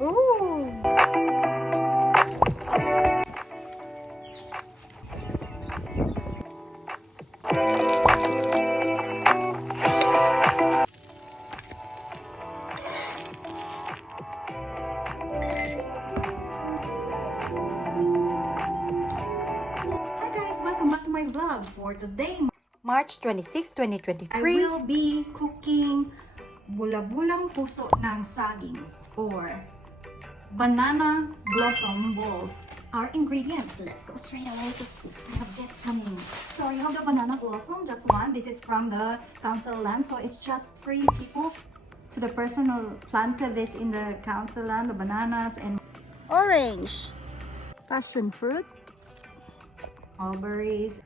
Ooh. Hi guys, welcome back to my vlog. For today, March 26, I 2023. will be cooking bula-bulang puso ng saging or banana blossom balls. Our ingredients, let's go straight away to see. I have guests coming. So you have the banana blossom, just one. This is from the council land, so it's just 3 people to the person who planted this in the council land, the bananas and Orange. Passion fruit. mulberries.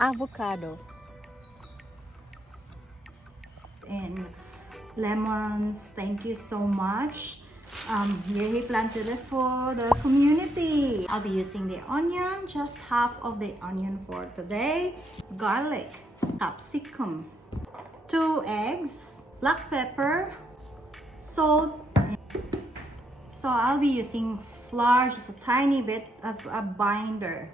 Avocado. And lemons. Thank you so much. Here he planted it for the community. I'll be using the onion, just half of the onion for today. Garlic, capsicum, 2 eggs, black pepper, salt. So I'll be using flour, just a tiny bit as a binder.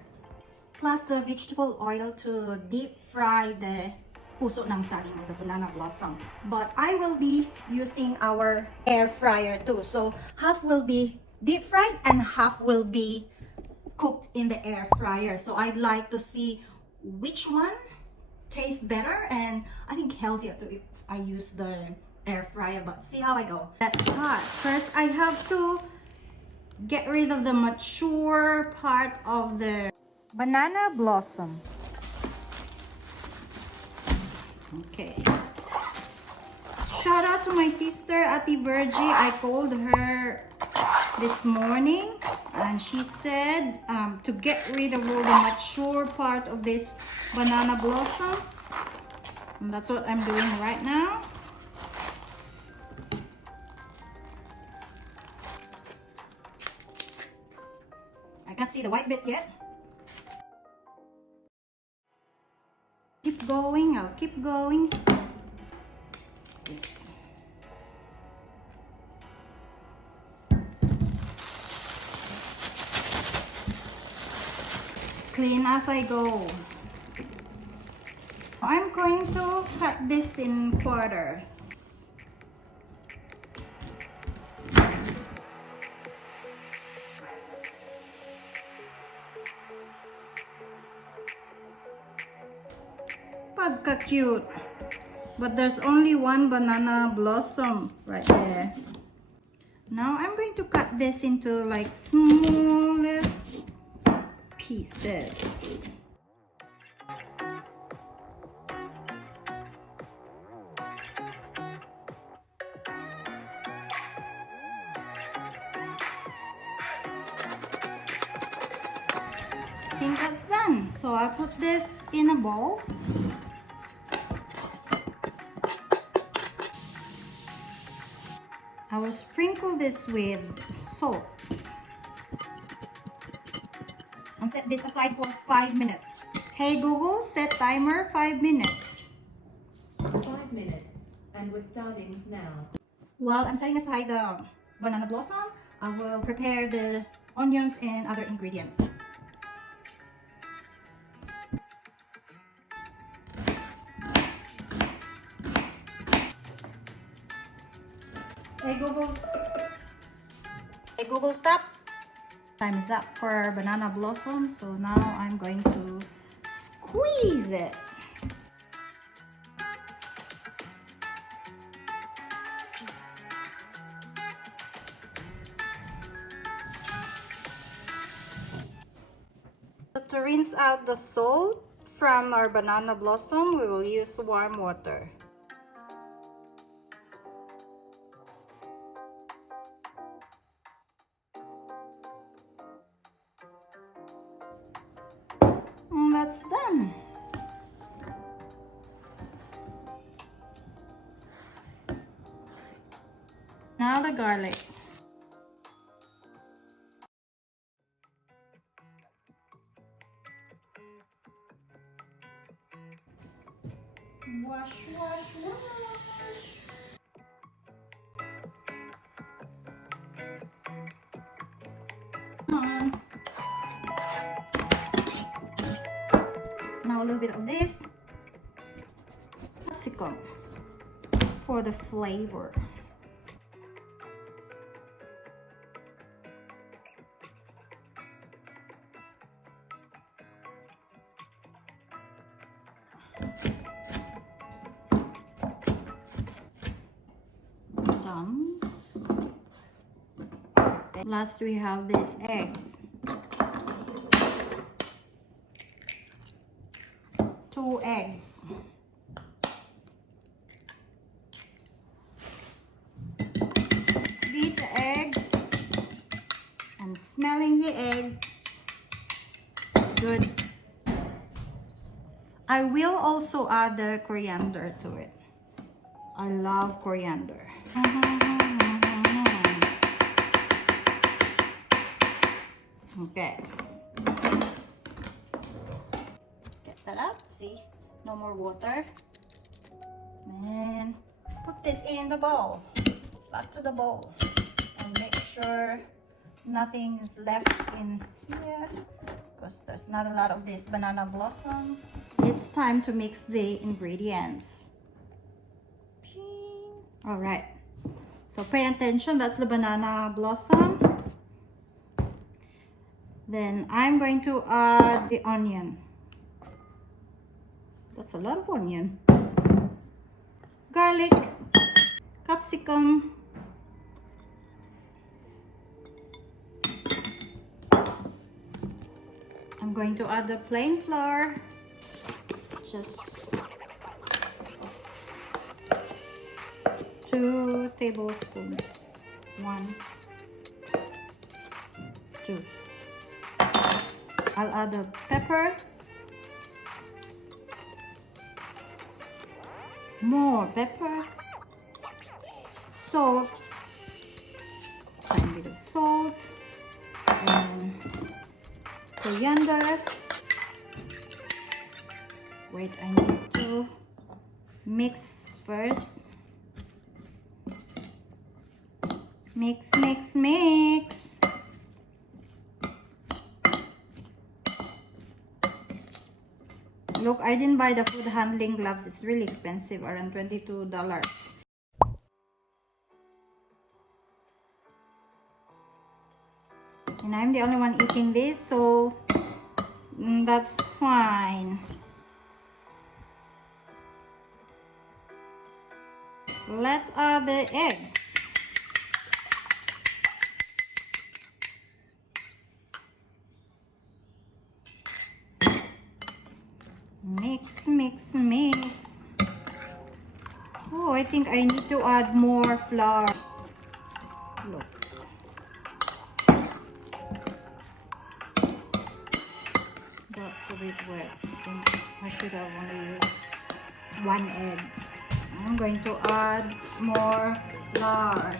Plus the vegetable oil to deep fry the puso ng saging, the banana blossom. But I will be using our air fryer too. So half will be deep fried and half will be cooked in the air fryer. So I'd like to see which one tastes better, and I think healthier too if I use the air fryer, but see how I go. Let's start. First, I have to get rid of the mature part of the Banana blossom. Okay. Shout out to my sister, Ati Virgie. I called her this morning and she said to get rid of all the mature part of this banana blossom. And that's what I'm doing right now. I can't see the white bit yet. Keep going, I'll keep going. Clean as I go. I'm going to cut this in quarters. Pagka-cute. But there's only one banana blossom right there. Now I'm going to cut this into like smallest pieces. I think that's done. So I put this in a bowl. I will sprinkle this with salt and set this aside for 5 minutes. Hey Google, set timer 5 minutes. 5 minutes, and we're starting now. While I'm setting aside the banana blossom, I will prepare the onions and other ingredients. Hey Google. Hey Google, stop. Time is up for banana blossom, so now I'm going to squeeze it. So to rinse out the salt from our banana blossom, we will use warm water. And that's done. Now the garlic. Wash, wash, wash. On. Now a little bit of this capsicum for the flavor. Done. Last we have these eggs. 2 eggs. Beat the eggs and smelling the egg is good. I will also add the coriander to it. I love coriander. Okay. Get that out. See? No more water. And put this in the bowl. Back to the bowl. And make sure nothing is left in here because there's not a lot of this banana blossom. It's time to mix the ingredients. All right. So pay attention. That's the banana blossom. Then I'm going to add the onion. That's a lot of onion. Garlic, capsicum, I'm going to add the plain flour. Just 2 tablespoons. 1, 2. I'll add the pepper. More pepper. Salt. Tiny bit of salt. And coriander. Wait, I need to mix first. Mix, mix, mix. Look, I didn't buy the food handling gloves. It's really expensive, around $22. And I'm the only one eating this, so that's fine. Let's add the eggs. Mix, mix, mix. Oh, I think I need to add more flour. Look. That's a bit wet. I think I should have only used 1 egg. I'm going to add more flour.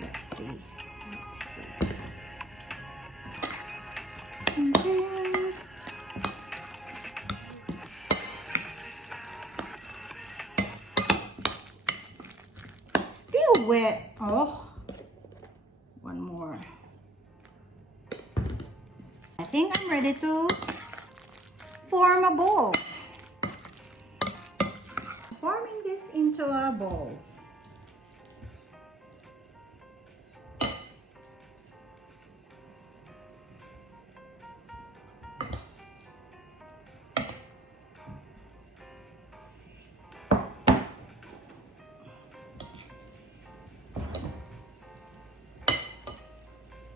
Let's see. And then still wet. Oh, 1 more. I think I'm ready to form a bowl. Forming this into a bowl.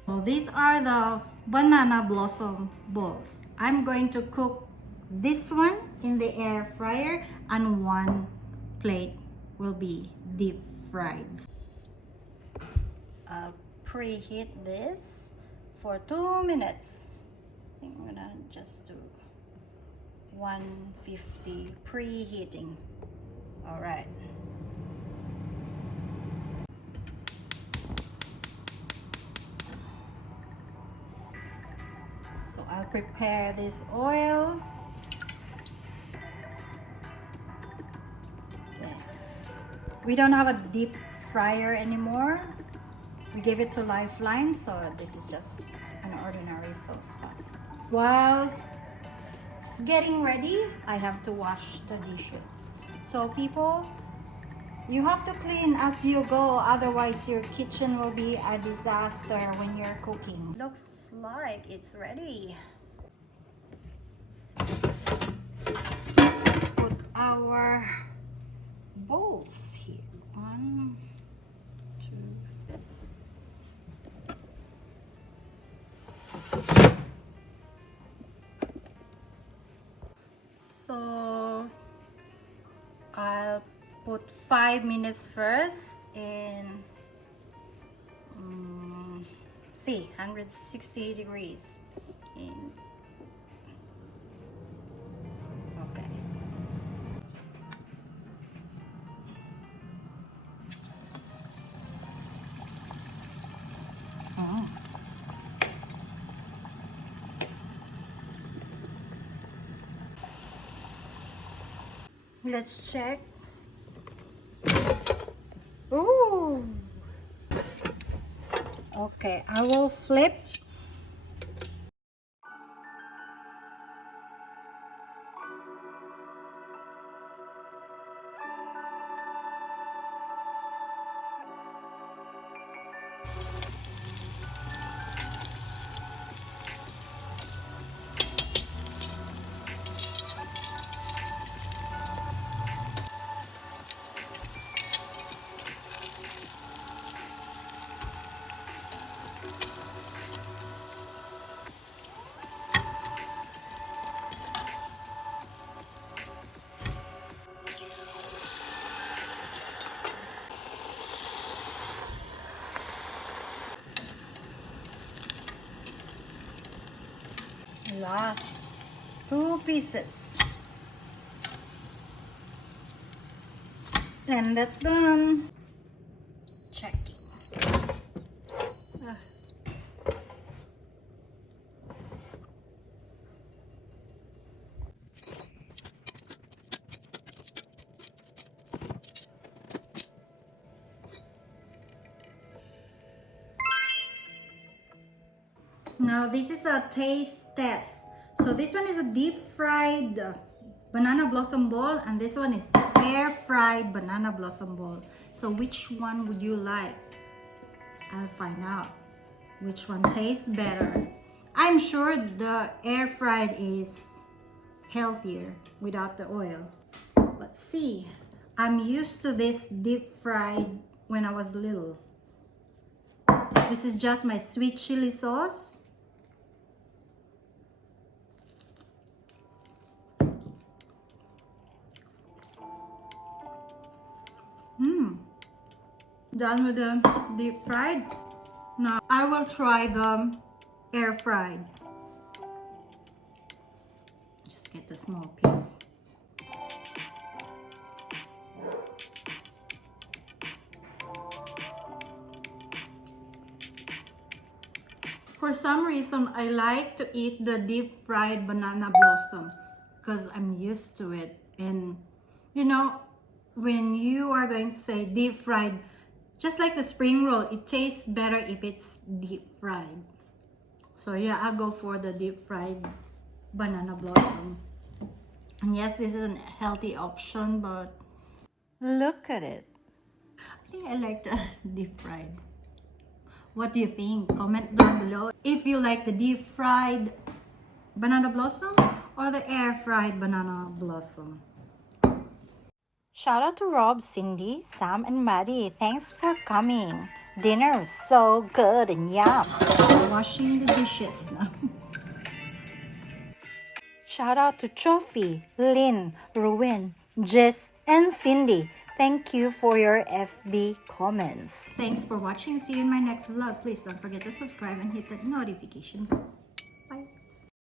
Well, these are the banana blossom balls. I'm going to cook this one in the air fryer and 1 plate will be deep fried. I'll preheat this for 2 minutes. I think I'm gonna just do 150 preheating. All right. So I'll prepare this oil. We don't have a deep fryer anymore. We gave it to Lifeline, so this is just an ordinary saucepan. While it's getting ready, I have to wash the dishes. So people, you have to clean as you go, otherwise your kitchen will be a disaster when you're cooking. Looks like it's ready. Let's put our bowls here. 1, 2. So I'll put 5 minutes first in 160 degrees in. Okay. Let's check. Ooh. Okay, I will flip. Last 2 pieces. And that's done. Checking. Now this is a taste test. So this one is a deep fried banana blossom ball, and this one is air fried banana blossom ball. So which one would you like? I'll find out which one tastes better. I'm sure the air fried is healthier without the oil. Let's see. I'm used to this deep fried when I was little. This is just my sweet chili sauce. Done with the deep fried. Now I will try the air fried. Just get the small piece. For some reason, I like to eat the deep fried banana blossom because I'm used to it. And you know, when you are going to say deep fried, just like the spring roll, it tastes better if it's deep fried. So yeah, I'll go for the deep fried banana blossom. And yes, this is a healthy option, but look at it. I think I like the deep fried. What do you think? Comment down below if you like the deep fried banana blossom or the air fried banana blossom. Shout out to Rob, Cindy, Sam, and Maddie. Thanks for coming. Dinner was so good and yum. Washing the dishes now. Shout out to Chofi, Lynn, Ruin, Jess, and Cindy. Thank you for your FB comments. Thanks for watching. See you in my next vlog. Please don't forget to subscribe and hit that notification bell.